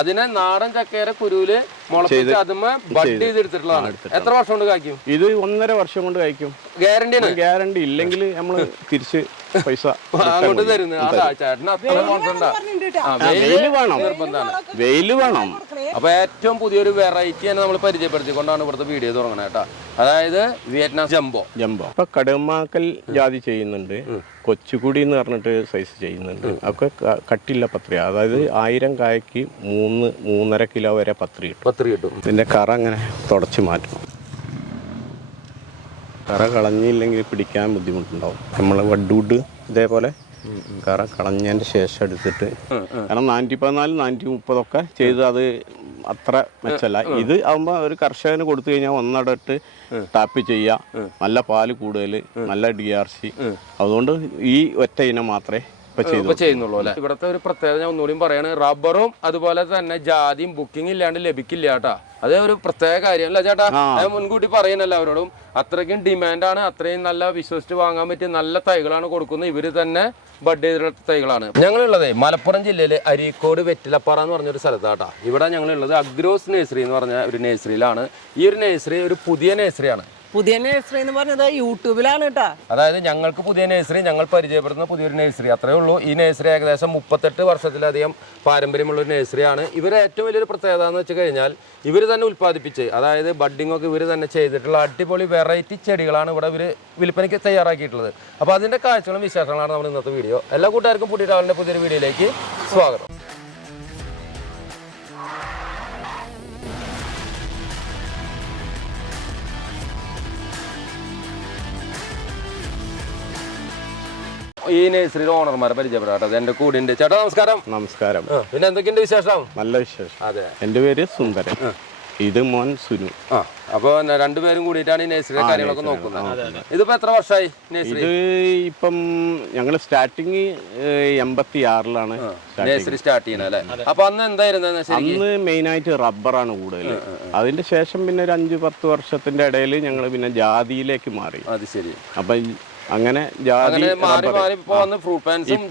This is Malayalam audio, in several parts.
അതിനെ നാടൻ ചക്കയുടെ കുരുവില് മുളപ്പിച്ച് അതുമ്മ ബഡ് ചെയ്തെടുത്തിട്ടുള്ളതാണ്. എത്ര വർഷം കൊണ്ട് കായ്ക്കും? ഇത് 1.5 വർഷം കൊണ്ട് കായ്ക്കും. ഗ്യാരണ്ടി ഇല്ലെങ്കിൽ നമ്മള് തിരിച്ച് പൈസ അങ്ങോട്ട് തരുന്നത്. ചേട്ടന് അത്ര കോൺഫിഡന്റ്. വെയില് വേണം. അപ്പൊ ഏറ്റവും പുതിയൊരു വെറൈറ്റി തന്നെ നമ്മൾ പരിചയപ്പെടുത്തിക്കൊണ്ടാണ് ഇവിടുത്തെ വീഡിയോ തുടങ്ങണത് കേട്ടോ. അതായത് വിയറ്റ്നാം ജംബോ. ഇപ്പൊ കടുമാക്കൽ ജാതി ചെയ്യുന്നുണ്ട്, കൊച്ചുകുടി എന്ന് പറഞ്ഞിട്ട് സൈസ് ചെയ്യുന്നുണ്ട്. ഒക്കെ കട്ടില്ല പത്രി, അതായത് 1000 കായ്ക്ക് 3-3.5 കിലോ വരെ പത്രി കിട്ടും. ഇതിന്റെ കറ അങ്ങനെ തുടച്ച് മാറ്റണം. കറ കളഞ്ഞില്ലെങ്കിൽ പിടിക്കാൻ ബുദ്ധിമുട്ടുണ്ടാവും. നമ്മൾ വഡ്ഡൂഡ് ഇതേപോലെ കറ കളഞ്ഞതിന്റെ ശേഷം എടുത്തിട്ട്, കാരണം 414, 430 ഒക്കെ ചെയ്ത് അത് അത്ര മെച്ചല്ല. ഇത് ആകുമ്പോൾ ഒരു കർഷകന് കൊടുത്തു കഴിഞ്ഞാൽ ഒന്നടട്ട് ടാപ്പ് ചെയ്യുക, നല്ല പാല് കൂടുതൽ, നല്ല DRC. അതുകൊണ്ട് ഈ ഒറ്റ ഇനം മാത്രമേ ചെയ്യുന്നുള്ളൂ അല്ലെ. ഇവിടുത്തെ ഒരു പ്രത്യേകത ഞാൻ ഒന്നുകൂടി പറയാണ്, റബ്ബറും അതുപോലെ തന്നെ ജാതിയും ബുക്കിംഗ് ഇല്ലാണ്ട് ലഭിക്കില്ല കേട്ടാ. അതേ ഒരു പ്രത്യേക കാര്യമല്ല ചേട്ടാ. ഞാൻ മുൻകൂട്ടി പറയുന്ന എല്ലാവരോടും അത്രയ്ക്കും ഡിമാൻഡാണ്. അത്രയും നല്ല വിശ്വസിച്ച് വാങ്ങാൻ പറ്റിയ നല്ല തൈകളാണ് കൊടുക്കുന്നത്. ഇവര് തന്നെ ബഡ് ചെയ്തിട്ടുള്ള തൈകളാണ്. ഞങ്ങളുള്ളത് മലപ്പുറം ജില്ലയിലെ അരീക്കോട് വെറ്റിലപ്പാറ എന്ന് പറഞ്ഞൊരു സ്ഥലത്താട്ടാ. ഇവിടെ ഞങ്ങളുള്ളത് അഗ്രോസ് നഴ്സറി എന്ന് പറഞ്ഞ ഒരു നഴ്സറിയിലാണ്. ഈ ഒരു നഴ്സറി ഒരു പുതിയ നഴ്സറിയാണ്. പുതിയ നഴ്സറി എന്ന് പറഞ്ഞത് യൂട്യൂബിലാണ് കേട്ടോ. അതായത് ഞങ്ങൾക്ക് പുതിയ നഴ്സറി, ഞങ്ങൾ പരിചയപ്പെടുന്ന പുതിയൊരു നഴ്സറി, അത്രേ ഉള്ളൂ. ഈ നഴ്സറി ഏകദേശം 38 വർഷത്തിലധികം പാരമ്പര്യമുള്ള ഒരു നഴ്സറിയാണ്. ഇവരെ ഏറ്റവും വലിയൊരു പ്രത്യേകത എന്ന് വെച്ച് കഴിഞ്ഞാൽ ഇവർ തന്നെ ഉൽപ്പാദിപ്പിച്ച്, അതായത് ബഡ്ഡിംഗ് ഒക്കെ ഇവർ തന്നെ ചെയ്തിട്ടുള്ള അടിപൊളി വെറൈറ്റി ചെടികളാണ് ഇവിടെ ഇവർ വിൽപ്പനയ്ക്ക് തയ്യാറാക്കിയിട്ടുള്ളത്. അപ്പോൾ അതിൻ്റെ കാഴ്ചകളും വിശേഷങ്ങളാണ് നമ്മൾ ഇന്നത്തെ വീഡിയോ. എല്ലാ കൂട്ടുകാർക്കും പുതിയ ട്രാവലിൻ്റെ പുതിയൊരു വീഡിയോയിലേക്ക് സ്വാഗതം. ഈ നഴ്സറിയുടെ ഓണർമാരെ പരിചയപ്പെടാം. എന്റെ കൂടെ ഉണ്ട്. ചേട്ടാ നമസ്കാരം. നമസ്കാരം. പിന്നെ എന്തൊക്കെയുണ്ട് വിശേഷം? നല്ല വിശേഷം. അതെ, എന്റെ പേര് സുന്ദരൻ, ഇത് മോൻ സുനു. അപ്പൊ രണ്ടുപേരും കൂടിയിട്ടാണ് ഈ നഴ്സറിയുടെ കാര്യങ്ങളൊക്കെ നോക്കുന്നത്. ഇതിപ്പോ എത്ര വർഷമായി നഴ്സറി? ഇത് ഇപ്പം ഞങ്ങള് സ്റ്റാർട്ടിങ് 86-ലാണ് നഴ്സറി സ്റ്റാർട്ട് ചെയ്യണത് അല്ലെ. അപ്പൊ അന്ന് എന്തായിരുന്നു? അന്ന് മെയിൻ ആയിട്ട് റബ്ബറാണ് കൂടുതൽ. അതിന്റെ ശേഷം പിന്നെ ഒരു 5-10 വർഷത്തിന്റെ ഇടയിൽ ഞങ്ങൾ പിന്നെ ജാതിയിലേക്ക് മാറി. അത് ശരി. അപ്പൊ അങ്ങനെ ജാതി മാറി മാറി ഇപ്പൊ വന്ന് ഫ്രൂട്ട് പാൻസും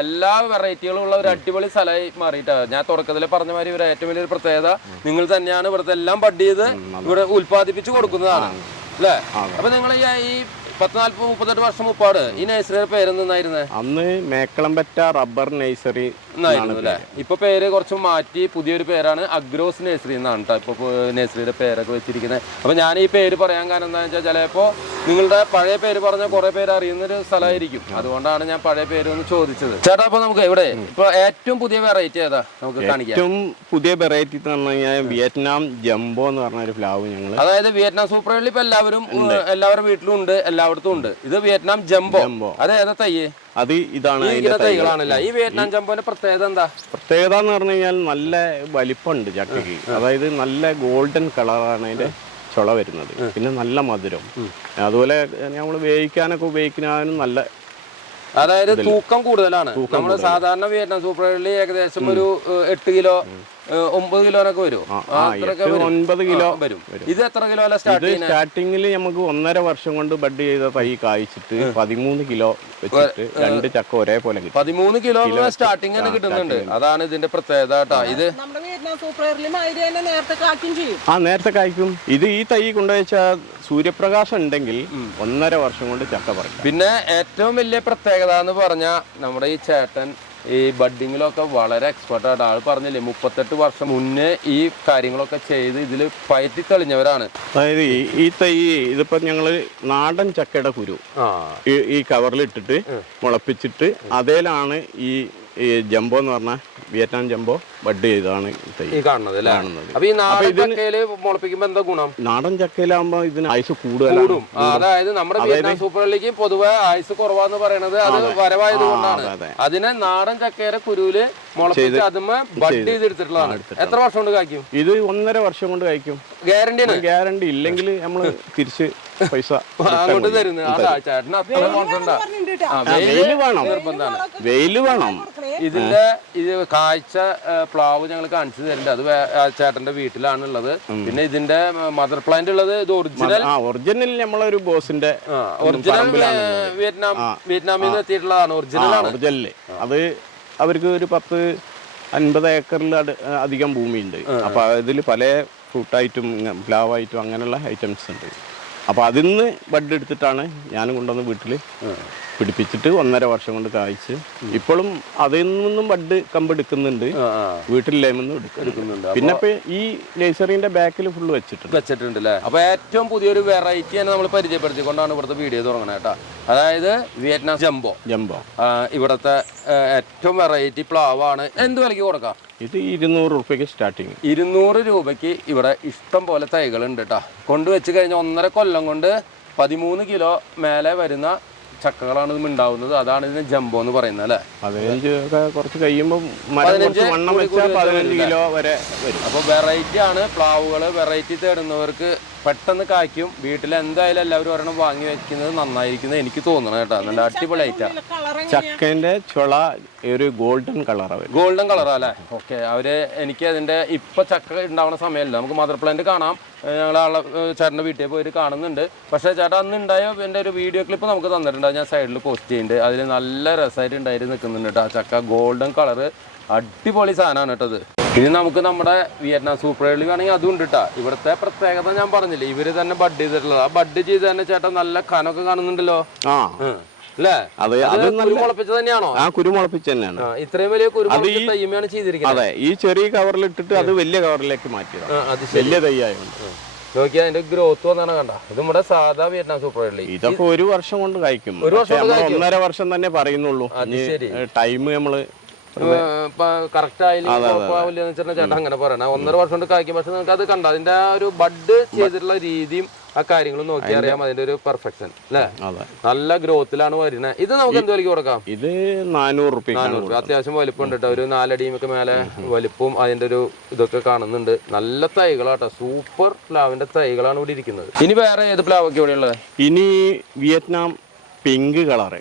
എല്ലാ വെറൈറ്റികളും ഉള്ള ഒരു അടിപൊളി സ്ഥലമായി മാറിയിട്ടാണ്. ഞാൻ തുടക്കത്തിൽ പറഞ്ഞ മാതിരി ഇവരെ ഏറ്റവും വലിയൊരു പ്രത്യേകത നിങ്ങൾ തന്നെയാണ് ഇവിടുത്തെ എല്ലാം ബഡ് ചെയ്ത് ഇവിടെ ഉൽപ്പാദിപ്പിച്ചു കൊടുക്കുന്നതാണ് അല്ലേ. അപ്പൊ നിങ്ങൾ ഈ 40-38 വർഷം മുപ്പാട് ഈ നഴ്സറിയുടെ പേരെന്തായിരുന്നു? അന്ന് മേക്കളമ്പറ്റ റബ്ബർ നഴ്സറി അല്ലേ. ഇപ്പൊ പേര് കുറച്ച് മാറ്റി പുതിയൊരു പേരാണ് അഗ്രോസ് നഴ്സറി എന്നാണ് കേട്ടോ ഇപ്പൊ നഴ്സറിയുടെ പേരൊക്കെ വെച്ചിരിക്കുന്നത്. അപ്പൊ ഞാൻ ഈ പേര് പറയാൻ കാരണം എന്താണെന്ന് വെച്ചാൽ ചിലപ്പോ നിങ്ങളുടെ പഴയ പേര് പറഞ്ഞാൽ കുറെ പേര് അറിയുന്നൊരു സ്ഥലമായിരിക്കും. അതുകൊണ്ടാണ് ഞാൻ പഴയ പേര് ഒന്ന് ചോദിച്ചത്. ചേട്ടാ അപ്പൊ നമുക്ക് ഇവിടെ ഇപ്പൊ ഏറ്റവും പുതിയ വെറൈറ്റി ഏതാ നമുക്ക് കാണിക്കാം? ഏറ്റവും പുതിയ വെറൈറ്റി എന്ന് പറഞ്ഞു കഴിഞ്ഞാൽ വിയറ്റ്നാം ജംബോ എന്ന് പറഞ്ഞ ഒരു ഫ്ലാവ് ഞങ്ങൾ, അതായത് വിയറ്റ്നാം സൂപ്പർ വെള്ളി ഇപ്പൊ എല്ലാവരുടെ വീട്ടിലും ഉണ്ട്, എല്ലായിടത്തും ഉണ്ട്. ഇത് വിയറ്റ്നാം ജംബോ. അത് ഏതാ തയ്യേ? അത് ഇതാണ് തൈകളാണല്ലേ. ഈ വിയറ്റ്നാം ജംബോന്റെ പ്രത്യേകത എന്താ? പ്രത്യേകത എന്ന് പറഞ്ഞു കഴിഞ്ഞാൽ നല്ല വലിപ്പമുണ്ട് ചക്കയ്ക്ക്. അതായത് നല്ല ഗോൾഡൻ കളറാണ് അതിന്റെ ചുള വരുന്നത്. പിന്നെ നല്ല മധുരം. അതുപോലെ നമ്മൾ വേവിക്കാനൊക്കെ ഉപയോഗിക്കാനും നല്ല, അതായത് തൂക്കം കൂടുതലാണ്. നമ്മള് സാധാരണ വിയറ്റ്നാം സൂപ്പർ വെള്ളി ഏകദേശം ഒരു 8 കിലോ 9 കിലോനൊക്കെ വരും. 9 കിലോ വരും. ഇത് എത്ര കിലോ സ്റ്റാർട്ടിങ്ങിൽ നമുക്ക് 1.5 വർഷം കൊണ്ട് ബഡ് ചെയ്ത തൈ കായ്ച്ചിട്ട് 13 കിലോ വെച്ചിട്ട് 2 ചക്ക ഒരേപോലെ കിട്ടും. 13 കിലോ സ്റ്റാർട്ടിങ് തന്നെ കിട്ടുന്നുണ്ട്. അതാണ് ഇതിന്റെ പ്രത്യേകത കേട്ടോ. ഇത് നേരത്തെ കായ്ക്കും. ഇത് ഈ തൈ കൊണ്ടുവച്ചാൽ സൂര്യപ്രകാശം ഉണ്ടെങ്കിൽ 1.5 വർഷം കൊണ്ട് ചക്ക പറിക്കും. പിന്നെ ഏറ്റവും വലിയ പ്രത്യേകത എന്ന് പറഞ്ഞാൽ നമ്മുടെ ഈ ചേട്ടൻ ഈ ബഡ്ഡിങ്ങിലൊക്കെ വളരെ എക്സ്പെർട്ടായിട്ട് ആൾ പറഞ്ഞില്ലേ 38 വർഷം മുന്നേ ഈ കാര്യങ്ങളൊക്കെ ചെയ്ത് ഇതിൽ പയറ്റി തെളിഞ്ഞവരാണ്. അതായത് ഈ തൈ ഇതിപ്പോ ഞങ്ങള് നാടൻ ചക്കയുടെ കുരു ഈ കവറിൽ ഇട്ടിട്ട് മുളപ്പിച്ചിട്ട് അതേലാണ് ഈ ജംബോ എന്ന് പറഞ്ഞ വിയറ്റ്നാം ജംബോ ബഡ് ചെയ്താണ് ഈ കാണുന്നത്. അപ്പൊ ഈ നാടൻ ചക്കയില് മുളപ്പിക്കുമ്പോ എന്താ ഗുണം? നാടൻ ചക്കയിലാകുമ്പോ ഇതിന് ആയുസ് കൂടുതലും. അതായത് നമ്മുടെ വിയറ്റ്നാം സൂപ്പർ വെള്ളിക്ക് പൊതുവെ ആയുസ് കുറവാന്ന് പറയുന്നത് അത് വരവായത് കൊണ്ടാണ്. അതിനെ നാടൻ ചക്കയുടെ കുരുവില് മുളപ്പിച്ച് അതുമ്മ ബഡ് ചെയ്തെടുത്തിട്ടുള്ളതാണ്. എത്ര വർഷം കൊണ്ട് കായ്ക്കും? ഇത് 1.5 വർഷം കൊണ്ട് കായ്ക്കും. ഗ്യാരണ്ടി ഇല്ലെങ്കിൽ നമ്മള് തിരിച്ച് പൈസ അങ്ങോട്ട് തരുന്നത്. ചേട്ടന് അത്ര കോൺഫിഡന്റ്. വെയില് വേണം. ഇത് കാഴ്ച പ്ലാവ് ഞങ്ങൾ കാണിച്ചു തരുന്നുണ്ട്. അത് ചേട്ടന്റെ വീട്ടിലാണ് ഉള്ളത്. പിന്നെ ഇതിന്റെ മദർ പ്ലാന്റ് ഉള്ളത് ഇത് ഒറിജിനൽ നമ്മളൊരു ബോസിന്റെ ഒറിജിനൽ വിയറ്റ്നാമിൽ നിന്ന് എത്തിയിട്ടുള്ളതാണ്. ഒറിജിനൽ. അത് അവർക്ക് ഒരു 50 ഏക്കറിൽ അധികം ഭൂമിയുണ്ട്. അപ്പോൾ ഇതിൽ പല ഫ്രൂട്ടായിട്ടും പ്ലാവായിട്ടും അങ്ങനെയുള്ള ഐറ്റംസ് ഉണ്ട്. അപ്പോൾ അതിൽ നിന്ന് ബഡ് എടുത്തിട്ടാണ് ഞാൻ കൊണ്ടുവന്ന് വീട്ടിൽ പിടിപ്പിച്ചിട്ട് 1.5 വർഷം കൊണ്ട് കായ്ച്ച് ഇപ്പോഴും അതിൽ നിന്നും ബഡ് കമ്പ് എടുക്കുന്നുണ്ട്, വീട്ടിൽ ലേമെന്നും എടുക്കുന്നുണ്ട്. പിന്നെ ഇപ്പൊ ഈ നഴ്സറിന്റെ ബാക്കിൽ ഫുള്ള് വെച്ചിട്ടുണ്ട് അല്ലേ? അപ്പൊ ഏറ്റവും പുതിയൊരു വെറൈറ്റി തന്നെ നമ്മൾ പരിചയപ്പെടുത്തിക്കൊണ്ടാണ് ഇവിടുത്തെ വീഡിയോ തുടങ്ങണത് കേട്ടോ. അതായത് വിയറ്റ്നാം ജംബോ ഇവിടുത്തെ ഏറ്റവും വെറൈറ്റി പ്ലാവാണ്. എന്ത് വിലക്ക് കൊടുക്കാം? ഇത് 200 രൂപയ്ക്ക് സ്റ്റാർട്ടിങ്. 200 രൂപയ്ക്ക് ഇവിടെ ഇഷ്ടം പോലെ തൈകളുണ്ട് കേട്ടോ. കൊണ്ടുവച്ച് കഴിഞ്ഞ 1.5 കൊല്ലം കൊണ്ട് 13 കിലോ മേലെ വരുന്ന ചക്കകളാണ് ഇത് ഉണ്ടാവുന്നത്. അതാണ് ഇതിന് ജംബോ എന്ന് പറയുന്നത് അല്ലേ? 15 ഒക്കെ കുറച്ച് കഴിയുമ്പോൾ 15 കിലോ വരെ വരും. അപ്പോൾ വെറൈറ്റി ആണ് പ്ലാവുകൾ. വെറൈറ്റി തേടുന്നവർക്ക് പെട്ടെന്ന് കായ്ക്കും. വീട്ടിൽ എന്തായാലും എല്ലാവരും ഒരെണ്ണം വാങ്ങി വെക്കുന്നത് നന്നായിരിക്കുന്നത് എനിക്ക് തോന്നണം കേട്ടോ. നല്ല അടിപൊളിയായിട്ടാ. ചക്കന്റെ ചുള ഒരു ഗോൾഡൻ കളറാണ്. ഗോൾഡൻ കളറാ അല്ലേ? ഓക്കെ. എനിക്ക് അതിന്റെ ഇപ്പൊ ചക്ക ഉണ്ടാവുന്ന സമയമല്ല. നമുക്ക് മദർ പ്ലാന്റ് കാണാം. ഞങ്ങളാളെ ചേട്ടൻ്റെ വീട്ടിൽ പോയിട്ട് കാണുന്നുണ്ട്. പക്ഷേ ചേട്ടാ അന്ന് ഉണ്ടായ എൻ്റെ ഒരു വീഡിയോ ക്ലിപ്പ് നമുക്ക് തന്നിട്ടുണ്ട്. ഞാൻ സൈഡിൽ പോസ്റ്റ് ചെയ്യുന്നുണ്ട്. അതിൽ നല്ല രസമായിട്ട് ഉണ്ടായിട്ട് നിൽക്കുന്നുണ്ട് കേട്ടോ. ആ ചക്ക ഗോൾഡൻ കളറ് അടിപൊളി സാധനമാണ് കേട്ടത്. ഇനി നമുക്ക് നമ്മുടെ വിയറ്റ്നാം സൂപ്പർ ഏർലി വേണമെങ്കിൽ അതും ഉണ്ട് കേട്ടോ. ഇവിടുത്തെ പ്രത്യേകത ഞാൻ പറഞ്ഞില്ലേ, ഇവര് തന്നെ ബഡ് ചെയ്തിട്ടുള്ളത്. ആ ബഡ് ചെയ്ത് തന്നെ ചേട്ടാ നല്ല കനൊക്കെ കാണുന്നുണ്ടല്ലോ അല്ലേ? കുരുമുളപ്പിച്ചത് തന്നെയാണോ? ആ കുരുമുളപ്പിച്ച് തന്നെയാണ്. ഇത്രയും വലിയ കുരുമുളപ്പിച്ച തൈയാണ് ചെയ്തിരിക്കുന്നത്. അതെ, ഈ ചെറിയ കവറിൽ ഇട്ടിട്ട് അത് വലിയ കവറിലേക്ക് മാറ്റിയത്. വലിയ തൈയായുണ്ട്. നോക്കിയാ അതിന്റെ ഗ്രോത്ത് വന്നാണ് കണ്ട. ഇത് നമ്മുടെ സാധാ വിയറ്റ്നാം സൂപ്പർ ഏർലി. ഇതൊക്കെ 1 വർഷം കൊണ്ട് കഴിക്കും. 1.5 വർഷം തന്നെ പറയുന്നുള്ളൂ. ടൈം നമ്മള് കറക്റ്റ് ആയാലും കുഴപ്പമാവില്ലെന്ന് വെച്ചാൽ ചേട്ടാ അങ്ങനെ പറയണ. 1.5 വർഷം കൊണ്ട് കായ്ക്കും. പക്ഷെ നിങ്ങൾക്ക് അത് കണ്ട അതിന്റെ ആ ഒരു ബഡ് ചെയ്തിട്ടുള്ള രീതിയും ആ കാര്യങ്ങളും നോക്കി അറിയാം അതിന്റെ ഒരു പെർഫെക്ഷൻ അല്ലേ? നല്ല ഗ്രോത്തിലാണ് വരുന്നത്. ഇത് നമുക്ക് എന്ത് വിലക്ക് കൊടുക്കാം? ഇത് 400 രൂപ. അത്യാവശ്യം വലിപ്പം ഉണ്ട് കേട്ടോ. ഒരു 4 അടിയുമൊക്കെ മേലെ വലിപ്പവും അതിന്റെ ഒരു ഇതൊക്കെ കാണുന്നുണ്ട്. നല്ല തൈകളാട്ടോ. സൂപ്പർ പ്ലാവിന്റെ തൈകളാണ് ഇവിടെ ഇരിക്കുന്നത്. ഇനി വേറെ ഏത് പ്ലാവൊക്കെ ഇവിടെ ഉള്ളത്? ഇനി വിയറ്റ്നാം പിങ്ക് കളറ്,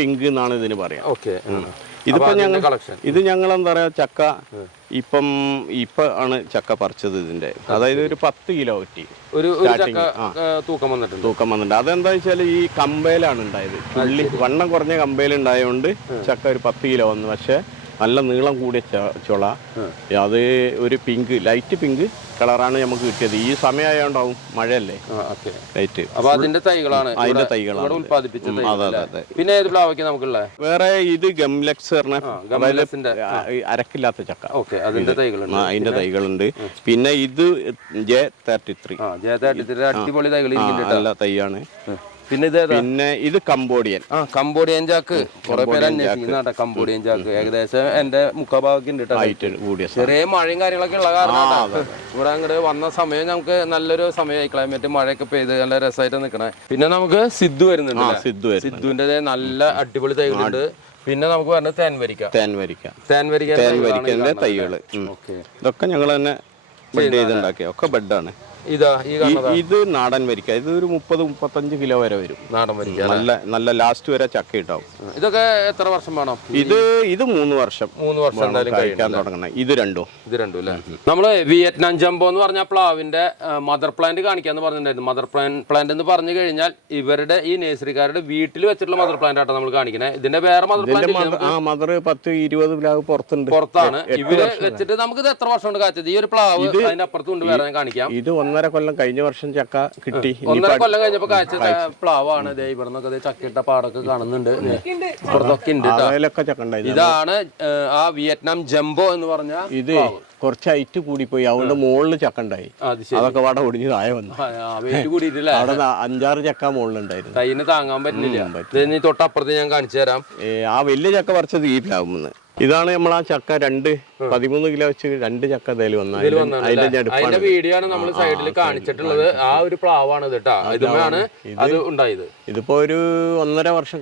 പിങ്ക് എന്നാണ് ഇതിന് പറയാം. ഓക്കെ. ഇതിപ്പോ ഞങ്ങൾ എന്താ പറയാ, ചക്ക ഇപ്പൊ ആണ് ചക്ക പറിച്ചത് ഇതിന്റെ. അതായത് ഒരു 10 കിലോ കിട്ടി. തൂക്കം വന്നിട്ടുണ്ട്. അതെന്താ വെച്ചാൽ ഈ കമ്പയിലാണ് ഉണ്ടായത്. വണ്ണം കുറഞ്ഞ കമ്പയിൽ ഉണ്ടായതുകൊണ്ട് ചക്ക ഒരു 10 കിലോ വന്നു. പക്ഷെ നല്ല നീളം കൂടിയ ചുള. അത് ഒരു പിങ്ക്, ലൈറ്റ് പിങ്ക് കളറാണ് നമുക്ക് കിട്ടിയത്. ഈ സമയമായോണ്ടാവും, മഴയല്ലേ ലൈറ്റ്. അതിന്റെ തൈകളാണ് പിന്നെ ഏത് പ്ലാവൊക്കെ നമുക്കുള്ള? വേറെ ഇത് ഗംലെക്സ് അരക്കില്ലാത്ത ചക്ക, അതിന്റെ തൈകളുണ്ട്. പിന്നെ ഇത് J33 അടിപൊളി തൈകൾ, നല്ല തൈയാണ്. പിന്നെ ഇത് കംബോഡിയൻ ചാക്ക്. കുറെ പേര് അന്വേഷിക്കുന്ന കംബോഡിയൻ ചാക്ക്. ഏകദേശം എന്റെ മുഖഭാഗത്തുണ്ട്. ചെറിയ മഴയും കാര്യങ്ങളൊക്കെ ഉള്ള കാരണം ഇവിടെ അങ്ങോട്ട് വന്ന സമയം നമുക്ക് നല്ലൊരു സമയമായി. ക്ലൈമറ്റ് മഴയൊക്കെ പെയ്ത് നല്ല രസമായിട്ട് നിൽക്കണേ. പിന്നെ നമുക്ക് സിദ്ധു വരുന്നുണ്ട്. സിദ്ധുവിന്റെ നല്ല അടിപൊളി തൈകളുണ്ട്. പിന്നെ നമുക്ക് പറഞ്ഞത് തേൻവരിക്ക തൈകള്. ഇതൊക്കെ ഞങ്ങൾ തന്നെ ബെഡ് ചെയ്തുണ്ടാക്കിയ ഒക്കെ ബെഡാണ്. ഇത് നാടൻ വരിക്ക. ഇത് ഒരു 30-35 കിലോ വരെ വരും. നാടൻ വരിക്ക നല്ല ലാസ്റ്റ് വരെ ചക്ക ഉണ്ടാവും. ഇതൊക്കെ എത്ര വർഷം വേണം? ഇത് 3 വർഷം കഴിക്കാൻ തുടങ്ങണം. ഇത് രണ്ടും അല്ലേ? നമ്മള് വിയറ്റ്നാം ജംബോ എന്ന് പറഞ്ഞ പ്ലാവിന്റെ മദർ പ്ലാന്റ് കാണിക്കാന്ന് പറഞ്ഞിട്ടുണ്ടായിരുന്നു. മദർ പ്ലാന്റ് എന്ന് പറഞ്ഞു കഴിഞ്ഞാൽ ഇവരുടെ ഈ നേഴ്സറിക്കാരുടെ വീട്ടിൽ വെച്ചിട്ടുള്ള മദർ പ്ലാന്റ് ആട്ടോ നമ്മൾ കാണിക്കണേ. ഇതിന്റെ വേറെ മദർ പ്ലാന്റ് മദർ 10-20 പ്ലാവ് പുറത്താണ്. ഇവര് വെച്ചിട്ട് നമുക്ക് ഇത് എത്ര വർഷം കൊണ്ട് കാച്ചത്? ഈ ഒരു പ്ലാവ് അതിനപ്പുറത്ത് കൊണ്ട് വേറെ കാണിക്കാം. ഇത് 1.5 കൊല്ലം കഴിഞ്ഞ വർഷം ചക്ക കിട്ടി. 1.5 കൊല്ലം കഴിഞ്ഞപ്പോ കാഴ്ച പ്ലാവാണ്. ഇവിടുന്നൊക്കെ ചക്കയിട്ട പാടൊക്കെ കാണുന്നുണ്ട്. പുറത്തൊക്കെ ഉണ്ട്. ഇതാണ് ആ വിയറ്റ്നാം ജംബോ എന്ന് പറഞ്ഞ. ഇത് കുറച്ച് ഹൈറ്റ് കൂടിപ്പോയി, അതുകൊണ്ട് മുകളിൽ ചക്ക ഉണ്ടായി. അതൊക്കെ പാടെ ഒടിഞ്ഞ് താഴെ വന്നു. അവിടെ 5-6 ചക്ക മുകളിലുണ്ടായിരുന്നു. കയ്യിന് താങ്ങാൻ പറ്റില്ല. തൊട്ടപ്പുറത്ത് ഞാൻ കാണിച്ചു തരാം. ആ വലിയ ചക്ക പറിച്ചത് ഈ പ്ലാവുമെന്ന്. ഇതാണ് നമ്മൾ ആ ചക്ക 13 കിലോ വെച്ച് 2 ചക്ക അതിന്റെ വീഡിയോ ആണ് നമ്മൾ സൈഡിൽ കാണിച്ചിട്ടുള്ളത്. ആ ഒരു പ്ലാവാണ് ഇത് കേട്ടോ. ഇതാണ് അത് ഉണ്ടായത്. ഇതിപ്പോ ഒരു 1.5 വർഷം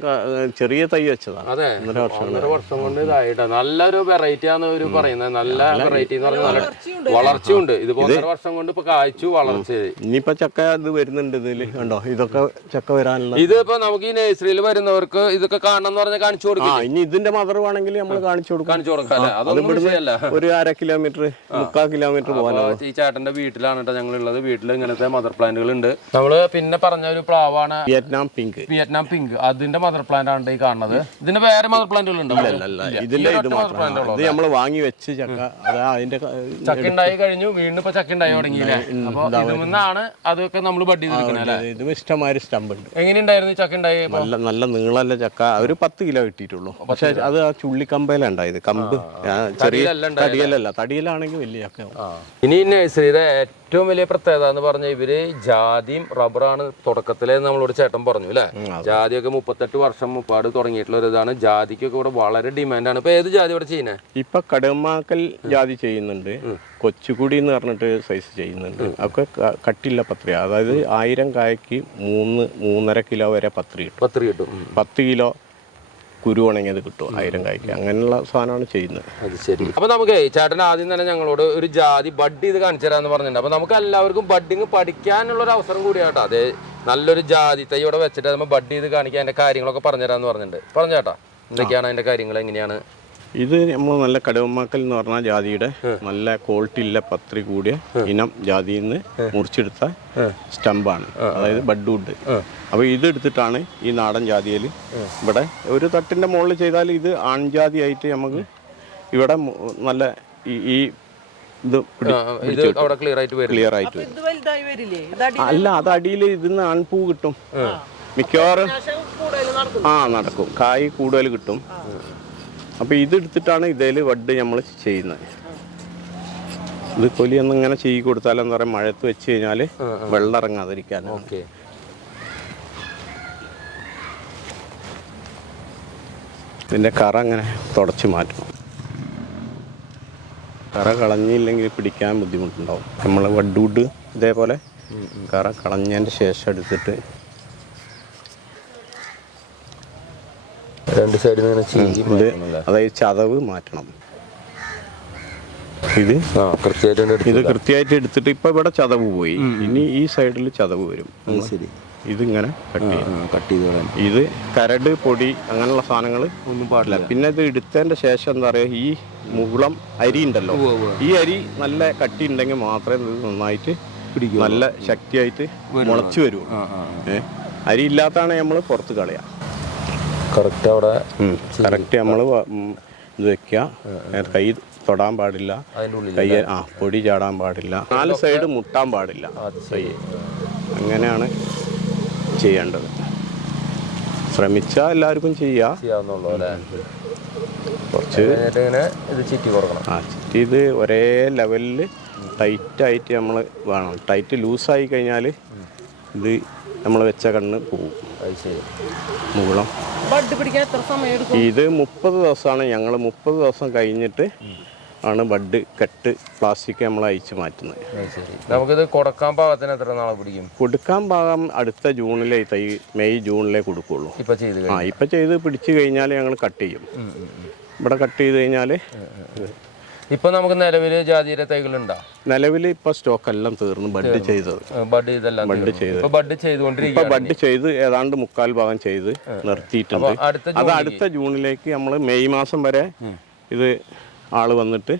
ചെറിയ തൈ വെച്ചതാണ്. അതെ, 1.5 വർഷം കൊണ്ട് ഇതായിട്ടാ. നല്ലൊരു വെറൈറ്റി ആണ് ഇവര് പറയുന്നത്. നല്ല വെറൈറ്റി എന്ന് പറഞ്ഞാൽ നല്ല വളർച്ചയുണ്ട്. ഇതിപ്പോ 1.5 വർഷം കൊണ്ട് ഇപ്പൊ കായ്ച്ചു വളർച്ച. ഇനിയിപ്പോ ചക്ക ഇത് വരുന്നുണ്ട്. ഇതില് കണ്ടോ, ഇതൊക്കെ ചക്ക വരാനുള്ള. ഇതിപ്പോ നമുക്ക് ഈ നഴ്സറിയിൽ വരുന്നവർക്ക് ഇതൊക്കെ കാണണം എന്ന് പറഞ്ഞാൽ കാണിച്ചു കൊടുക്കാം. ഇനി ഇതിന്റെ മദർ വേണമെങ്കിൽ നമ്മൾ കാണിച്ചു കൊടുക്കാം. അതൊന്നും വിഷയമല്ല. അല്ല ഒരു 1/2 കിലോമീറ്റർ 3/4 കിലോമീറ്റർ പോകാനാണ്. ഈ ചേട്ടന്റെ വീട്ടിലാണ് കേട്ടോ ഞങ്ങൾ ഉള്ളത്. വീട്ടിൽ ഇങ്ങനത്തെ മദർ പ്ലാന്റുകൾ ഉണ്ട്. നമ്മള് പിന്നെ പറഞ്ഞ ഒരു പ്ലാവാണ് വിയറ്റ്നാം പിങ്ക്. അതിന്റെ മദർ പ്ലാന്റ് ആണ് ഈ കാണുന്നത്. ഇതിന്റെ വേറെ മദർ പ്ലാന്റുകൾ ഉണ്ടോ? ഇതിന്റെ ഇത് മാത്രമാണ്. ഇത് നമ്മൾ വാങ്ങി വെച്ച് ചക്ക അതിന്റെ ചക്ക ഉണ്ടായി കഴിഞ്ഞു. വീണ്ടും ഇപ്പൊ ചക്ക ഉണ്ടായി തുടങ്ങിയില്ലേ? അപ്പൊ ഇതിൽ അതൊക്കെ നമ്മൾ ബഡ് ചെയ്തിരിക്കുന്നത്. ഇത് ഇഷ്ടമാതിരി സ്റ്റമ്പ് ഉണ്ട്. എങ്ങനെയുണ്ടായിരുന്നു ചക്ക ഉണ്ടായി? നല്ല നീളല്ല ചക്ക. ഒരു 10 കിലോ കിട്ടിയിട്ടുള്ളൂ. പക്ഷെ അത് ആ ചുള്ളിക്കമ്പയിലുണ്ടായത്. കമ്പ് ചെറിയ തടിയിലാണെങ്കിൽ വലിയ ചക്ക. ഇനി നഴ്സറിയുടെ ഏറ്റവും വലിയ പ്രത്യേകത എന്ന് പറഞ്ഞാൽ ഇവര് ജാതിയും റബ്ബറാണ് തുടക്കത്തിലെ നമ്മളോട് ചേട്ടൻ പറഞ്ഞു അല്ലെ. ജാതിയൊക്കെ 38 വർഷം മുപ്പാട് തുടങ്ങിയിട്ടുള്ള ഒരു ഇതാണ്. ജാതിക്കൊക്കെ ഇവിടെ വളരെ ഡിമാൻഡാണ്. ഇപ്പൊ ഏത് ജാതി ഇവിടെ ചെയ്യുന്നത്? ഇപ്പൊ കടുമാക്കൽ ജാതി ചെയ്യുന്നുണ്ട്, കൊച്ചുകുടി എന്ന് പറഞ്ഞിട്ട് സൈസ് ചെയ്യുന്നുണ്ട്. ഒക്കെ കട്ടില്ല പത്രി, അതായത് 1000 കായ്ക്ക് 3-3.5 കിലോ വരെ പത്രി കിട്ടും. 10 കിലോ കുരു ഉണങ്ങിയത് കിട്ടും 1000 കായ്ക്ക്. അങ്ങനെയുള്ള സാധനമാണ് ചെയ്യുന്നത്. അത് ശരി. അപ്പൊ നമുക്ക് ചേട്ടൻ ആദ്യം തന്നെ ഞങ്ങളോട് ഒരു ജാതി ബഡ് ചെയ്ത് കാണിച്ചു തരാന്ന് പറഞ്ഞിട്ടുണ്ട്. അപ്പൊ നമുക്ക് എല്ലാവർക്കും ബഡിങ് പഠിക്കാനുള്ള ഒരു അവസരം കൂടിയാട്ടോ. അതെ, നല്ലൊരു ജാതി തൈ ഇവിടെ വെച്ചിട്ട് നമ്മൾ ബഡ് ചെയ്ത് കാണിക്കാൻ അതിന്റെ കാര്യങ്ങളൊക്കെ പറഞ്ഞുതരാന്ന് പറഞ്ഞിട്ടുണ്ട്. പറഞ്ഞേട്ടാ എന്തൊക്കെയാണ് അതിന്റെ കാര്യങ്ങൾ, എങ്ങനെയാണ്? ഇത് നമ്മൾ നല്ല കടുവമാക്കൽ എന്ന് പറഞ്ഞ ജാതിയുടെ നല്ല ക്വാളിറ്റി ഉള്ള പത്രി കൂടിയ ഇനം ജാതിയിൽ നിന്ന് മുറിച്ചെടുത്ത സ്റ്റമ്പാണ്, അതായത് ബഡ്വുഡ്. അപ്പോൾ ഇത് എടുത്തിട്ടാണ് ഈ നാടൻ ജാതിയിൽ ഇവിടെ ഒരു തട്ടിൻ്റെ മുകളിൽ ചെയ്താൽ ഇത് ആൺജാതിയായിട്ട് നമുക്ക് ഇവിടെ നല്ല ഈ ഇത് ക്ലിയർ ആയിട്ട് വരും. അല്ല, അത് അടിയിൽ ഇതിന്ന് ആൺപൂ കിട്ടും മിക്കവാറും. നടക്കും, കായ് കൂടുതൽ കിട്ടും. അപ്പോൾ ഇതെടുത്തിട്ടാണ് ഇതിൽ വഡ് നമ്മൾ ചെയ്യുന്നത്. ഇത് കൊലിയൊന്നും ഇങ്ങനെ ചെയ്യി കൊടുത്താൽ എന്താ പറയുക, മഴത്ത് വെച്ച് കഴിഞ്ഞാൽ വെള്ളം ഇറങ്ങാതിരിക്കാൻ. ഇതിൻ്റെ കറ അങ്ങനെ തുടച്ച് മാറ്റണം. കറ കളഞ്ഞില്ലെങ്കിൽ പിടിക്കാൻ ബുദ്ധിമുട്ടുണ്ടാവും. നമ്മൾ വഡ്വുഡ് ഇതേപോലെ കറ കളഞ്ഞതിൻ്റെ ശേഷം എടുത്തിട്ട് രണ്ട് സൈഡിൽ അതായത് ചതവ് മാറ്റണം. ഇത് കൃത്യമായിട്ട് എടുത്തിട്ട് ഇപ്പൊ ഇവിടെ ചതവ് പോയി, ഇനി ഈ സൈഡിൽ ചതവ് വരും. ശരി, ഇതിങ്ങനെ കട്ട് ചെയ്ത് ഇത് കരട് പൊടി അങ്ങനെയുള്ള സാധനങ്ങൾ ഒന്നും പാടില്ല. പിന്നെ ഇത് എടുത്തതിന്റെ ശേഷം എന്താ പറയുക, ഈ മുകുളം അരി ഉണ്ടല്ലോ, ഈ അരി നല്ല കട്ടി ഉണ്ടെങ്കിൽ മാത്രമേ ഇത് നന്നായിട്ട് നല്ല ശക്തിയായിട്ട് മുളച്ചു വരൂ. അരി ഇല്ലാത്താണ് നമ്മൾ പുറത്ത് കളയാം. കറക്റ്റ് അവിടെ കറക്റ്റ് നമ്മൾ ഇത് വെക്കുക. കൈ തൊടാൻ പാടില്ല, കൈ പൊടി ചാടാൻ പാടില്ല, 4 സൈഡ് മുട്ടാൻ പാടില്ല. അങ്ങനെയാണ് ചെയ്യേണ്ടത്. ശ്രമിച്ചാൽ എല്ലാവർക്കും ചെയ്യാവുന്നുള്ളൂ. കുറച്ച് ചിറ്റി ഇത് ഒരേ ലെവലിൽ ടൈറ്റായിട്ട് നമ്മൾ വേണം. ടൈറ്റ് ലൂസായി കഴിഞ്ഞാൽ ഇത് നമ്മൾ വെച്ച കണ്ണ് പോവും. മുകുളം ഇത് 30 ദിവസമാണ്. ഞങ്ങൾ 30 ദിവസം കഴിഞ്ഞിട്ട് ആണ് ബഡ് കെട്ട് പ്ലാസ്റ്റിക് നമ്മൾ അയച്ചു മാറ്റുന്നത്. നമുക്കിത് കൊടുക്കാൻ പാകത്തിന് എത്ര നാളെ പിടിക്കും? കൊടുക്കാൻ പാകം അടുത്ത ജൂണിലെ തൈ മെയ് ജൂണിലേ കൊടുക്കുള്ളൂ. ഇപ്പൊ ചെയ്ത് പിടിച്ചു കഴിഞ്ഞാൽ ഞങ്ങൾ കട്ട് ചെയ്യും. ഇവിടെ കട്ട് ചെയ്ത് കഴിഞ്ഞാൽ ഇപ്പൊ നമുക്ക് നിലവില് ജാതിയുടെ തൈകളുണ്ടോ? നിലവില് ഇപ്പൊ സ്റ്റോക്ക് എല്ലാം തീർന്നു. ബഡ് ചെയ്തത് ബഡ് ചെയ്ത് ഏതാണ്ട് 3/4 ഭാഗം ചെയ്ത് നിർത്തിയിട്ടുണ്ട്. അത് അടുത്ത ജൂണിലേക്ക് നമ്മൾ മെയ് മാസം വരെ ഇത് ആള് വന്നിട്ട്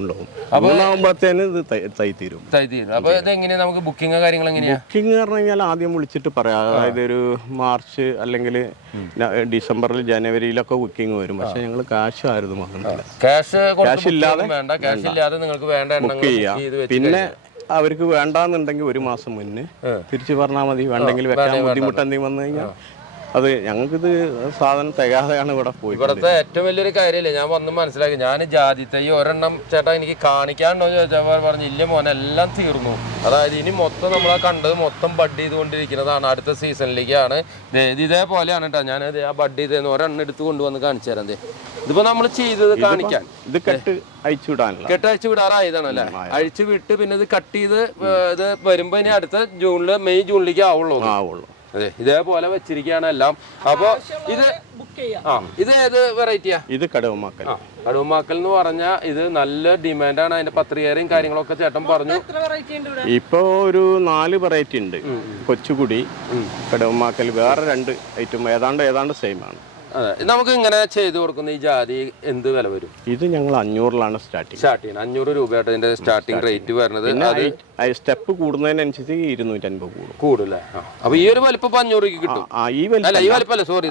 ഉണ്ടാവും. മൂന്നാകുമ്പോഴത്തേന് ഇത് തൈ തീരും. ബുക്കിംഗ് പറഞ്ഞു കഴിഞ്ഞാൽ ആദ്യം വിളിച്ചിട്ട് പറയാം. അതായത് ഒരു മാർച്ച് അല്ലെങ്കിൽ ഡിസംബറിൽ ജനുവരിയിലൊക്കെ ബുക്കിംഗ് വരും. പക്ഷെ ഞങ്ങൾ ക്യാഷ് ആയിരുന്നു വാങ്ങുന്നില്ല. ക്യാഷ് ഇല്ലാതെ ബുക്ക് ചെയ്യാം. പിന്നെ അവർക്ക് വേണ്ടാന്നുണ്ടെങ്കിൽ 1 മാസം മുന്നേ തിരിച്ചു പറഞ്ഞാൽ മതി. വേണ്ടെങ്കിൽ വെക്കാൻ ബുദ്ധിമുട്ട് എന്തെങ്കിലും വന്നു കഴിഞ്ഞാൽ അത് ഞങ്ങൾക്കിത് സാധനം തികയാതെയാണ് ഇവിടെ പോയി. ഇവിടുത്തെ ഏറ്റവും വലിയൊരു കാര്യമില്ല, ഞാൻ വന്ന് മനസ്സിലാക്കി. ഞാൻ ജാതി തൈ ഒരെണ്ണം ചേട്ടാ എനിക്ക് കാണിക്കാനുണ്ടോ ചോദിച്ചാൽ പറഞ്ഞു ഇല്ല മോനെ എല്ലാം തീർന്നു. അതായത് ഇനി മൊത്തം നമ്മളെ കണ്ടത് മൊത്തം ബഡ് ചെയ്തുകൊണ്ടിരിക്കുന്നതാണ്. അടുത്ത സീസണിലേക്കാണ്. ഇതേപോലെയാണ് കേട്ടോ. ഞാൻ ആ ബഡ് ചെയ്തെന്ന് ഒരെണ്ണം എടുത്ത് കൊണ്ടുവന്ന് കാണിച്ചു തരാം. ഇതിപ്പോ നമ്മൾ ചെയ്തത് കാണിക്കാൻ ഇത് കെട്ട് അയച്ചു വിടാറായതാണല്ലേ. അഴിച്ചു വിട്ട് പിന്നെ ഇത് കട്ട് ചെയ്ത് ഇത് വരുമ്പോ ഇനി അടുത്ത മെയ് ജൂണിലേക്ക് ആവുള്ളൂ. അതെ, ഇതേപോലെ വെച്ചിരിക്കുകയാണ് എല്ലാം. അപ്പൊ ഇത് ഏത് വെറൈറ്റിയാ? ഇത് കടുവമാക്കൽ. കടുവമാക്കൽ എന്ന് പറഞ്ഞാൽ ഇത് നല്ല ഡിമാൻഡാണ്. അതിന്റെ പത്രികയും കാര്യങ്ങളൊക്കെ ചേട്ടൻ പറഞ്ഞു. ഇപ്പൊ ഒരു 4 വെറൈറ്റി ഉണ്ട്. കൊച്ചുകുടി, കടുവമാക്കൽ, വേറെ 2 ഐറ്റം ഏതാണ്ട് സെയിം ആണ്. അതെ നമുക്ക് ഇങ്ങനെ ചെയ്ത് കൊടുക്കുന്ന ഈ ജാതി എന്ത് വില വരും? ഇത് ഞങ്ങൾ 500-ലാണ് സ്റ്റാർട്ട് ചെയ്യുന്നത്. 500 രൂപയായിട്ട് ഇതിന്റെ സ്റ്റാർട്ടിംഗ് റേറ്റ് വരുന്നത്. സ്റ്റെപ്പ് കൂടുന്നതിനനുസരിച്ച് 250 കൂടുതലേ. അപ്പൊ ഈ ഒരു വലിപ്പം 500 രൂപയ്ക്ക് കിട്ടും. ഈ വലിപ്പല്ല, സോറി,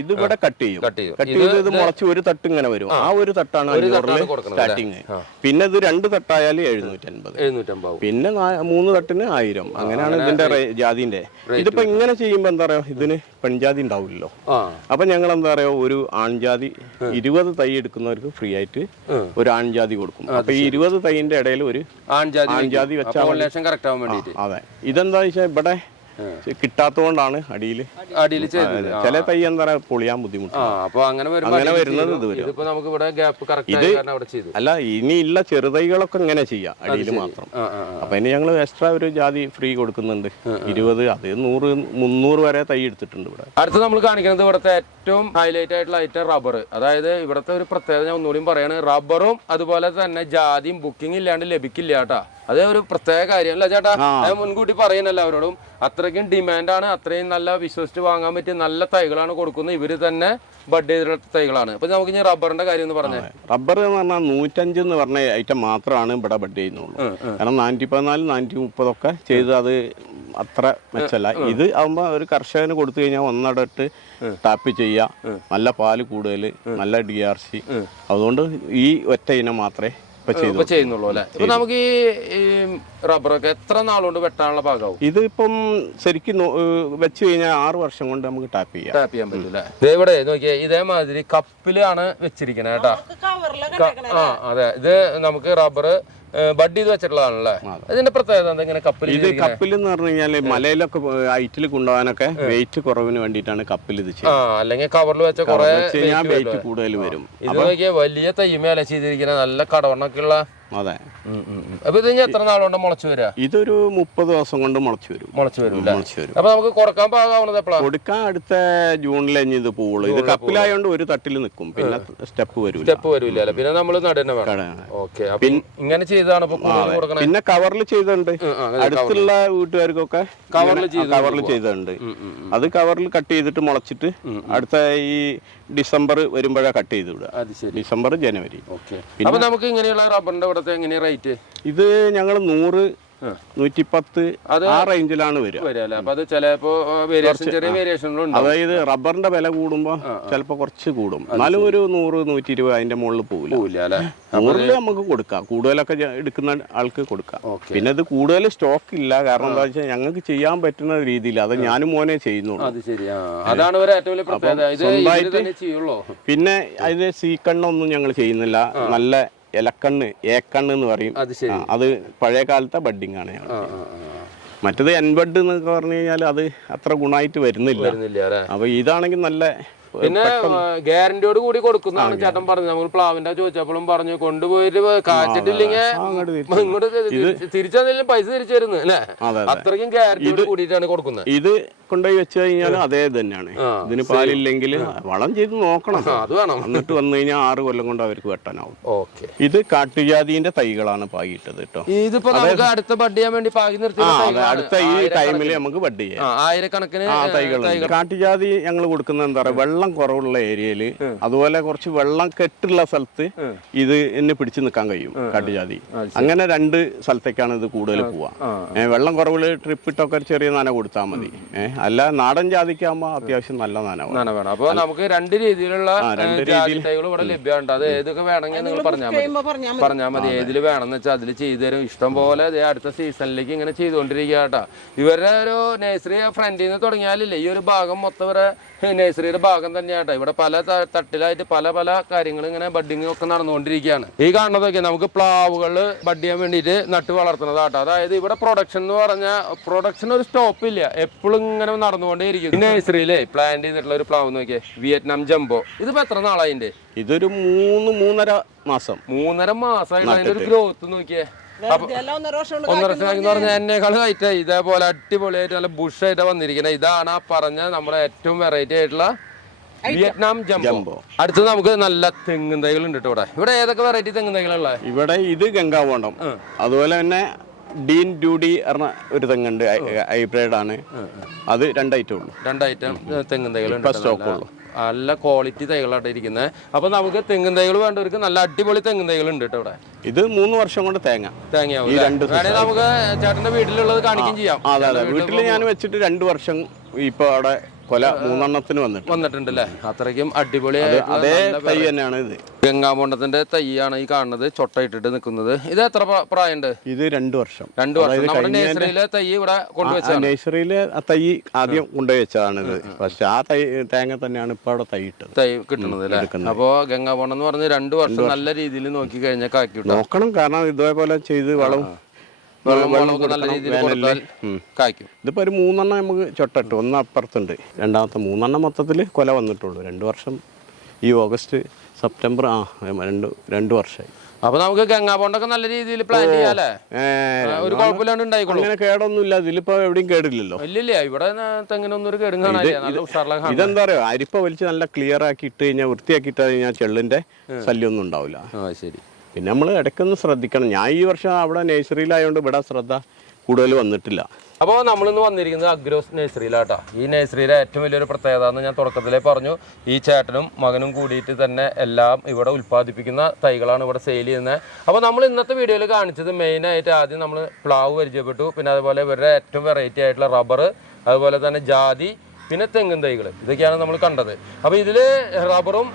ഇത് ഇവിടെ കട്ട് ചെയ്യും. കട്ട് ചെയ്ത് ഇത് മുളച്ച് ഒരു തട്ട് ഇങ്ങനെ വരും. ആ ഒരു തട്ടാണ് 500 സ്റ്റാർട്ടിങ്. പിന്നെ ഇത് 2 തട്ടായാലും 750. പിന്നെ 3 തട്ടിന് 1000. അങ്ങനെയാണ് ഇതിന്റെ ജാതിന്റെ. ഇതിപ്പോ ഇങ്ങനെ ചെയ്യുമ്പോ എന്താ പറയാ, ഇതിന് പെൺജാതി ഉണ്ടാവില്ലല്ലോ. അപ്പൊ ഞങ്ങൾ എന്താ പറയാ, ഒരു ആൺജാതി 20 തൈ എടുക്കുന്നവർക്ക് ഫ്രീ ആയിട്ട് ഒരു ആൺജാതി കൊടുക്കും. അപ്പൊ ഈ 20 തൈന്റെ ഇടയിൽ ഒരു ആൺജാതി വെച്ചാൽ അതെ. ഇതെന്താ വെച്ചാൽ ഇവിടെ കിട്ടാത്തതുകൊണ്ടാണ് അടിയിൽ ചില തൈ എന്താ പറയാ പൊളിയാൻ ബുദ്ധിമുട്ട്. അങ്ങനെ വരുന്നത് ഇത് വരും. അല്ല, ഇനിയുള്ള ചെറുതൈകളൊക്കെ ഇങ്ങനെ ചെയ്യാം അടിയിൽ മാത്രം. അപ്പൊ ഇനി ഞങ്ങൾ എക്സ്ട്രാ ഒരു ജാതി ഫ്രീ കൊടുക്കുന്നുണ്ട്. 20, അത് 100, 300 വരെ തൈ എടുത്തിട്ടുണ്ട് ഇവിടെ. അടുത്ത് നമ്മൾ കാണിക്കുന്നത് ഇവിടുത്തെ ഏറ്റവും ഹൈലൈറ്റ് ആയിട്ടുള്ള ഐറ്റം റബ്ബർ. അതായത് ഇവിടുത്തെ ഒരു പ്രത്യേകത ഞാൻ ഒന്നുകൂടി പറയാണ്, റബ്ബറും അതുപോലെ തന്നെ ജാതിയും ബുക്കിംഗ് ഇല്ലാണ്ട് ലഭിക്കില്ല കേട്ടാ. അതേ ഒരു പ്രത്യേക കാര്യമല്ല ചേട്ടാ, ഞാൻ മുൻകൂട്ടി പറയുന്നല്ല അവരോടും. അത്രയ്ക്കും ഡിമാൻഡാണ്, അത്രയും നല്ല വിശ്വസിച്ച് വാങ്ങാൻ പറ്റിയ നല്ല തൈകളാണ് കൊടുക്കുന്നത്. ഇവര് തന്നെ ബഡ് ചെയ്തിട്ടുള്ള തൈകളാണ്. അപ്പൊ നമുക്ക് ഇനി റബ്ബറിന്റെ കാര്യം ഒന്ന് പറഞ്ഞേ. റബ്ബർ എന്ന് പറഞ്ഞാൽ 105 എന്ന് പറഞ്ഞ ഐറ്റം മാത്രമാണ് ഇവിടെ ബഡ് ചെയ്യുന്നുള്ളൂ. കാരണം 414, 430 ഒക്കെ ചെയ്ത് അത് അത്ര മെച്ചല്ല. ഇത് ആകുമ്പോ ഒരു കർഷകന് കൊടുത്തു കഴിഞ്ഞാൽ ഒന്നടട്ട് ടാപ്പ് ചെയ്യാം, നല്ല പാല് കൂടുതൽ, നല്ല DRC. അതുകൊണ്ട് ഈ ഒറ്റ ഇനം മാത്രമേ ചെയ്യുന്നുള്ളൂ അല്ലെ. ഇപ്പൊ നമുക്ക് ഈ റബ്ബറൊക്കെ എത്ര നാളുകൊണ്ട് വെട്ടാനുള്ള ഭാഗമാവും? ഇതിപ്പം ശരിക്കും വെച്ച് കഴിഞ്ഞാൽ 6 വർഷം കൊണ്ട് നമുക്ക് ടാപ്പ് ചെയ്യാൻ പറ്റും അല്ലെ. ഇവിടെ നോക്കിയേ, ഇതേമാതിരി കപ്പിലാണ് വെച്ചിരിക്കണേ കേട്ടാ. അതെ, ഇത് നമുക്ക് റബ്ബർ ബഡ് ചെയ്ത് വെച്ചിട്ടുള്ളതാണല്ലേ. ഇതിന്റെ പ്രത്യേകത ഇങ്ങനെ കപ്പിൽ? ഇത് കപ്പിൽ എന്ന് പറഞ്ഞു കഴിഞ്ഞാല് മലയിലൊക്കെ ഹൈറ്റിൽ കൊണ്ടുപോകാനൊക്കെ വെയിറ്റ് കുറവിന് വേണ്ടിയിട്ടാണ് കപ്പിൽ ഇത് ചെയ്യുന്നത്. അല്ലെങ്കിൽ കവറിൽ വെച്ച കുറെ വെയിറ്റ് കൂടുതൽ വരും. ഇത് നോക്കിയാൽ വലിയ തയ്യമേല ചെയ്തിരിക്കുന്ന നല്ല കടവണ്ണൊക്കെ ഉള്ള. അതെ. അപ്പൊ ഇത് എത്ര നാളുകൊണ്ട് മുളച്ചു വരിക? ഇതൊരു 30 ദിവസം കൊണ്ട് മുളച്ചു വരും. അപ്പൊ നമുക്ക് കൊടുക്കാൻ പാകാവുന്നത് എപ്പോഴാണ്? കൊടുക്കാൻ അടുത്ത ജൂണിൽ ഇത് പോവുള്ളൂ. ഇത് കപ്പിലായോണ്ട് ഒരു തട്ടിൽ നിൽക്കും, പിന്നെ സ്റ്റെപ്പ് വരൂല. പിന്നെ നമ്മൾ നടന്നെ വേണം. ഓക്കെ, ഇങ്ങനെ ചെയ്താണ് പിന്നെ കവറിൽ ചെയ്തിട്ടുണ്ട്. അടുത്തുള്ള വീട്ടുകാർക്കൊക്കെ കവറിൽ ചെയ്തിട്ടുണ്ട്. അത് കവറിൽ കട്ട് ചെയ്തിട്ട് മുളച്ചിട്ട് അടുത്ത ഈ ഡിസംബർ വരുമ്പോഴാണ് കട്ട് ചെയ്ത് വിടുക. ഡിസംബർ, ജനുവരി. അപ്പൊ നമുക്ക് ഇങ്ങനെയുള്ള റബ്ബറിന്റെ ഇവിടുത്തെ എങ്ങനെയാ റേറ്റ്? ഇത് ഞങ്ങൾ 100, 110 ആ റേഞ്ചിലാണ് വരിക. അതായത് റബ്ബറിന്റെ വില കൂടുമ്പോ ചിലപ്പോ കുറച്ച് കൂടും, എന്നാലും ഒരു 100, 120 അതിന്റെ മുകളിൽ പോവില്ല. 100 നമുക്ക് കൊടുക്കാം, കൂടുതലൊക്കെ എടുക്കുന്ന ആൾക്ക് കൊടുക്കാം. പിന്നെ ഇത് കൂടുതൽ സ്റ്റോക്ക് ഇല്ല, കാരണം എന്താ വെച്ചാൽ ഞങ്ങൾക്ക് ചെയ്യാൻ പറ്റുന്ന രീതിയിൽ അത് ഞാനും മോനെ ചെയ്യുന്നുള്ളൂ. പിന്നെ അതിന് സീക്കണ്ണൊന്നും ഞങ്ങൾ ചെയ്യുന്നില്ല. നല്ല ഇലക്കണ്ണ്, ഏക്കണ്ണ് എന്ന് പറയും. അത് പഴയ കാലത്തെ ബഡ്ഡിങ് ആണ്. മറ്റേത് എൻബഡ് എന്നൊക്കെ പറഞ്ഞു കഴിഞ്ഞാൽ അത് അത്ര ഗുണമായിട്ട് വരുന്നില്ല. അപ്പൊ ഇതാണെങ്കിൽ നല്ല പിന്നെ ഗ്യാരണ്ടിയോട് കൂടി കൊടുക്കുന്നതാണ് ചേട്ടൻ പറഞ്ഞു. നമ്മൾ പ്ലാവിന്റെ ചോദിച്ചപ്പോഴും പറഞ്ഞു കൊണ്ടുപോയിട്ട് കാറ്റിട്ടില്ലെങ്കിൽ ഇങ്ങോട്ട് തിരിച്ചെന്തെങ്കിലും പൈസ തിരിച്ചു തരുന്നത് അല്ലെ. അത്രയ്ക്കും ഗ്യാരണ്ടിയോട് കൂടിയിട്ടാണ് കൊടുക്കുന്നത്. ഇത് കൊണ്ടുപോയി വെച്ച് കഴിഞ്ഞാൽ അതേ തന്നെയാണ്. ഇതിന് പാലില്ലെങ്കിൽ വളം ചെയ്ത് നോക്കണം. അത് വേണം. എന്നിട്ട് വന്നു കഴിഞ്ഞാൽ 6 കൊല്ലം കൊണ്ട് അവർക്ക് വെട്ടാനാവും. ഇത് കാട്ടുജാതിന്റെ തൈകളാണ് പാകിയിട്ടത് കേട്ടോ. ഇതിപ്പോ അടുത്ത ബഡ് ചെയ്യാൻ വേണ്ടി പാകി നിർത്തി അടുത്ത ഈ ടൈമിൽ നമുക്ക് ബഡ് ചെയ്യാം. ആയിരക്കണക്കിന് തൈകൾ. കാട്ടുജാതി ഞങ്ങൾ കൊടുക്കുന്നത് എന്താ പറയുക, വെള്ളം കുറവുള്ള ഏരിയയില്, അതുപോലെ കുറച്ച് വെള്ളം കെട്ടുള്ള സ്ഥലത്ത് ഇത് എന്നെ പിടിച്ചു നിൽക്കാൻ കഴിയും കാട്ടുജാതി. അങ്ങനെ 2 സ്ഥലത്തേക്കാണ് ഇത് കൂടുതൽ പോവാ. വെള്ളം കുറവില് ട്രിപ്പ് ഇട്ടൊക്കെ ചെറിയ നന കൊടുത്താൽ മതി. അല്ല നാടൻ ജാതിക്കാകുമ്പോ അത്യാവശ്യം നല്ല നന വേണം. അപ്പൊ നമുക്ക് 2 രീതിയിലുള്ള തൈകൾ ഇവിടെ ലഭ്യമുണ്ട്. അത് ഏതൊക്കെ വേണമെങ്കിൽ നിങ്ങൾ പറഞ്ഞാൽ മതി. ഏതില് വേണമെന്ന് വെച്ചാൽ അതിൽ ചെയ്തു തരും. ഇഷ്ടം പോലെ അടുത്ത സീസണിലേക്ക് ഇങ്ങനെ ചെയ്തുകൊണ്ടിരിക്കുക കേട്ടോ. ഇവരുടെ ഒരു നഴ്സറി ഫ്രണ്ടിൽ നിന്ന് തുടങ്ങിയാലില്ലേ, ഈ ഒരു ഭാഗം മൊത്തം ഇവരെ നഴ്സറിയുടെ ഭാഗം തന്നെയാട്ടോ. ഇവിടെ പല തട്ടിലായിട്ട് പല പല കാര്യങ്ങൾ ഇങ്ങനെ ബഡിങ് ഒക്കെ നടന്നുകൊണ്ടിരിക്കുകയാണ്. ഈ കാണുന്നതൊക്കെ നമുക്ക് പ്ലാവുകൾ ബഡ് ചെയ്യാൻ വേണ്ടിയിട്ട് നട്ട് വളർത്തുന്നതാട്ടോ. അതായത് ഇവിടെ പ്രൊഡക്ഷൻ എന്ന് പറഞ്ഞാൽ പ്രൊഡക്ഷൻ ഒരു സ്റ്റോപ്പ് ഇല്ല, എപ്പോഴും ഇങ്ങനെ നടന്നുകൊണ്ടേയിരിക്കും. ഈ നഴ്സറിയിലെ പ്ലാന്റ് ചെയ്തിട്ടുള്ള ഒരു പ്ലാവ് നോക്കിയേ, വിയറ്റ്നാം ജംബോ. ഇതിപ്പോ എത്ര നാളായിന്റെ? ഇതൊരു 3-3.5 മാസം. 3.5 മാസമായിട്ട് അതിന്റെ ഒരു ഗ്രോത്ത് നോക്കിയേ. 1.5 വർഷം എന്ന് പറഞ്ഞാൽ എന്നേക്കാൾ ഹൈറ്റായി. ഇതേപോലെ അടിപൊളിയായിട്ട് നല്ല ബുഷായിട്ട് വന്നിരിക്കുന്നത്. ഇതാണ് ആ പറഞ്ഞ നമ്മുടെ ഏറ്റവും വെറൈറ്റി ആയിട്ടുള്ള വിയറ്റ്നാം ജംബോ. അടുത്ത് നമുക്ക് നല്ല തെങ്ങും തൈകൾ ഉണ്ട് ഇവിടെ. ഇവിടെ ഏതൊക്കെ വെറൈറ്റി തെങ്ങും തൈകളുള്ള? ഇവിടെ ഇത് ഗംഗാവോണ്ടം, അതുപോലെ തന്നെ ഡീൻ ഡ്യൂഡി പറഞ്ഞ ഒരു തെങ്ങുണ്ട്, ഹൈബ്രിഡ് ആണ്. അത് 2 ഐറ്റം ഉള്ളൂ. 2 ഐറ്റം തെങ്ങും തൈകൾ സ്റ്റോക്ക് ഉള്ളൂ. നല്ല ക്വാളിറ്റി തൈകളായിട്ട് ഇരിക്കുന്നത്. അപ്പൊ നമുക്ക് തെങ്ങിൻ തൈകൾ വേണ്ടവർക്ക് നല്ല അടിപൊളി തെങ്ങിൻ തൈകൾ ഉണ്ട് കേട്ടോ ഇവിടെ. ഇത് 3 വർഷം കൊണ്ട് തേങ്ങയാവും. വേണമെങ്കിൽ നമുക്ക് ചേട്ടന്റെ വീട്ടിലുള്ളത് കാണിക്കുകയും ചെയ്യാം. അതെ വീട്ടിൽ ഞാൻ വെച്ചിട്ട് 2 വർഷം ഇപ്പൊ അവിടെ കൊല 3 വന്നിട്ടുണ്ട് അല്ലേ? അത്രയ്ക്കും അടിപൊളി അതേ തൈ തന്നെയാണ് ഇത്. ഗംഗാബോണ്ടത്തിന്റെ തൈയാണ് ഈ കാണുന്നത്, ചൊട്ട ഇട്ടിട്ട് നിൽക്കുന്നത്. ഇത് എത്ര പ്രായമുണ്ട്? ഇത് 2 വർഷം. 2 വർഷം. നമ്മുടെ നഴ്സറിയിലെ തൈ ഇവിടെ കൊണ്ടുവച്ചാണ്. നഴ്സറിയിലെ തൈ ആദ്യം കൊണ്ടുപോയി വെച്ചതാണ് ഇത്. പക്ഷെ ആ തേങ്ങ തന്നെയാണ് ഇപ്പൊ അവിടെ തൈ കിട്ടുന്നത് അല്ലേ? അപ്പൊ ഗംഗാബോണ്ടം എന്ന് പറഞ്ഞ് 2 വർഷം നല്ല രീതിയിൽ നോക്കി കഴിഞ്ഞാൽ കാക്കി നോക്കണം. കാരണം ഇതേപോലെ ചെയ്ത് വളം നല്ല രീതിയിൽ കായ്ക്കും. ഇതിപ്പോ ഒരു 3 നമുക്ക് ചൊട്ടിട്ട്, ഒന്ന് അപ്പുറത്തുണ്ട്. രണ്ടാമത്തെ 3 മൊത്തത്തിൽ കൊല വന്നിട്ടുള്ളൂ. 2 വർഷം. ഈ ഓഗസ്റ്റ് സെപ്റ്റംബർ 2 വർഷമായി. അപ്പൊ നമുക്ക് ഗംഗാബോണ്ടൊക്കെ നല്ല രീതിയിൽ പ്ലാൻ ചെയ്യാല്ലേ? ഒരു കുഴപ്പമില്ലാണ്ട് ഉണ്ടായിക്കോളും. അങ്ങനെ കേടൊന്നുമില്ല. ഇതിലിപ്പോ എവിടെയും കേടില്ലല്ലോ. ഇല്ല ഇവിടെ തെങ്ങിനൊന്നും ഒരു കേടും കാണാനില്ല. ഇതെന്താ പറയാ, അരിപ്പ വലിച്ച് നല്ല ക്ലിയർ ആക്കി ഇട്ട് കഴിഞ്ഞാൽ, വൃത്തിയാക്കിയിട്ട് കഴിഞ്ഞാൽ ചെള്ളിന്റെ ശല്യമൊന്നും ഉണ്ടാവില്ല. ശരി. പിന്നെ നമ്മൾ ഇടയ്ക്കൊന്ന് ശ്രദ്ധിക്കണം. ഞാൻ ഈ വർഷം അവിടെ നഴ്സറിയിലായതുകൊണ്ട് ഇവിടെ ശ്രദ്ധ കൂടുതൽ വന്നിട്ടില്ല. അപ്പോൾ നമ്മളിന്ന് വന്നിരിക്കുന്നത് അഗ്രോസ് നഴ്സറിയിലാട്ടോ. ഈ നഴ്സറിയിലെ ഏറ്റവും വലിയൊരു പ്രത്യേകത എന്ന് ഞാൻ തുടക്കത്തിലേ പറഞ്ഞു, ഈ ചേട്ടനും മകനും കൂടിയിട്ട് തന്നെ എല്ലാം ഇവിടെ ഉൽപ്പാദിപ്പിക്കുന്ന തൈകളാണ് ഇവിടെ സെയിൽ ചെയ്യുന്നത്. അപ്പോൾ നമ്മൾ ഇന്നത്തെ വീഡിയോയിൽ കാണിച്ചത് മെയിനായിട്ട് ആദ്യം നമ്മൾ പ്ലാവ് പരിചയപ്പെട്ടു. പിന്നെ അതുപോലെ ഇവരുടെ ഏറ്റവും വെറൈറ്റി ആയിട്ടുള്ള റബ്ബർ, അതുപോലെ തന്നെ ജാതി, പിന്നെ തെങ്ങിൻ തൈകൾ, ഇതൊക്കെയാണ് നമ്മൾ കണ്ടത്. അപ്പോൾ ഇതിൽ റബ്ബറും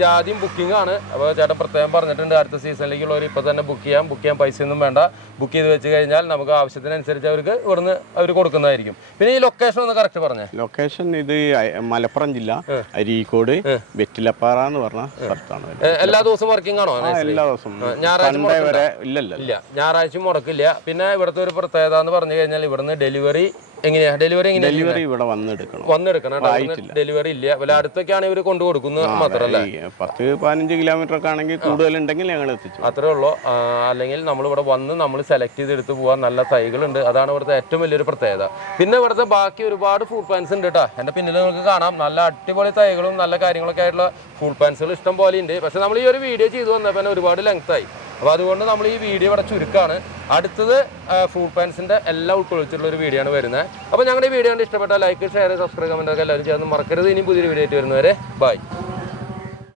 ജാതിയും ബുക്കിംഗ് ആണ്. അപ്പോൾ ചേട്ടൻ പ്രത്യേകം പറഞ്ഞിട്ടുണ്ട്, അടുത്ത സീസണിലേക്കുള്ളവർ ഇപ്പോൾ തന്നെ ബുക്ക് ചെയ്യാൻ പൈസയൊന്നും വേണ്ട. ബുക്ക് ചെയ്ത് വെച്ച് കഴിഞ്ഞാൽ നമുക്ക് ആവശ്യത്തിനനുസരിച്ച് അവർക്ക് ഇവിടുന്ന് അവർ കൊടുക്കുന്നതായിരിക്കും. പിന്നെ ഈ ലൊക്കേഷൻ ഒന്ന് കറക്റ്റ് പറഞ്ഞേ. ലൊക്കേഷൻ ഇത് മലപ്പുറം ജില്ല അരീക്കോട് വെറ്റിലപ്പാറ എന്ന് പറഞ്ഞ സ്ഥലത്താണ്. എല്ലാ ദിവസവും വർക്കിംഗ് ആണോ? എല്ലാ ദിവസവും. ഇല്ല, ഞായറാഴ്ച മുടക്കില്ല. പിന്നെ ഇവിടുത്തെ ഒരു പ്രത്യേകത എന്ന് പറഞ്ഞു കഴിഞ്ഞാൽ ഇവിടുന്ന് ഡെലിവറി എങ്ങനെയാ? ഡെലിവറി ഇവിടെ വന്നെടുക്കണം. ഡെലിവറി ഇല്ല. വല്ല അടുത്തൊക്കെയാണ് ഇവർ കൊണ്ടു കൊടുക്കുന്നത് മാത്രമല്ല. 10-15 കിലോമീറ്റർ ഒക്കെ ആണെങ്കിൽ കൂടുതലുണ്ടെങ്കിൽ ഞങ്ങൾ എത്തിച്ചു. അത്രേ ഉള്ളൂ. അല്ലെങ്കിൽ നമ്മളിവിടെ വന്ന് നമ്മൾ സെലക്ട് ചെയ്തെടുത്ത് പോകാൻ നല്ല തൈകളുണ്ട്. അതാണ് ഇവിടുത്തെ ഏറ്റവും വലിയൊരു പ്രത്യേകത. പിന്നെ ഇവിടുത്തെ ബാക്കി ഒരുപാട് ഫുഡ് പാൻസ് ഉണ്ട് കേട്ടോ. എൻ്റെ പിന്നിൽ നിങ്ങൾക്ക് കാണാം നല്ല അടിപൊളി തൈകളും നല്ല കാര്യങ്ങളൊക്കെ ആയിട്ടുള്ള ഫുഡ് പാൻസുകൾ ഇഷ്ടം പോലെ ഉണ്ട്. പക്ഷെ നമ്മൾ ഈ ഒരു വീഡിയോ ചെയ്തു വന്നപ്പോൾ തന്നെ ഒരുപാട് ലെങ്തായി. അപ്പോൾ അതുകൊണ്ട് നമ്മൾ ഈ വീഡിയോ ഇവിടെ ചുരുക്കമാണ്. അടുത്തത് ഫുഡ് പാൻസിൻ്റെ എല്ലാം ഉൾക്കൊള്ളിച്ചിട്ടുള്ള ഒരു വീഡിയോ ആണ് വരുന്നത്. അപ്പോൾ ഞങ്ങളുടെ ഈ വീഡിയോ കണ്ട് ഇഷ്ടപ്പെട്ടാൽ ലൈക്ക്, ഷെയർ, സബ്സ്ക്രൈബ്, കമൻറ്റ് ഒക്കെ എല്ലാവരും ചെയ്യാൻ മറക്കരുത്. ഇനി പുതിയൊരു വീഡിയോ ആയിട്ട് വരുന്നവരെ ബൈ.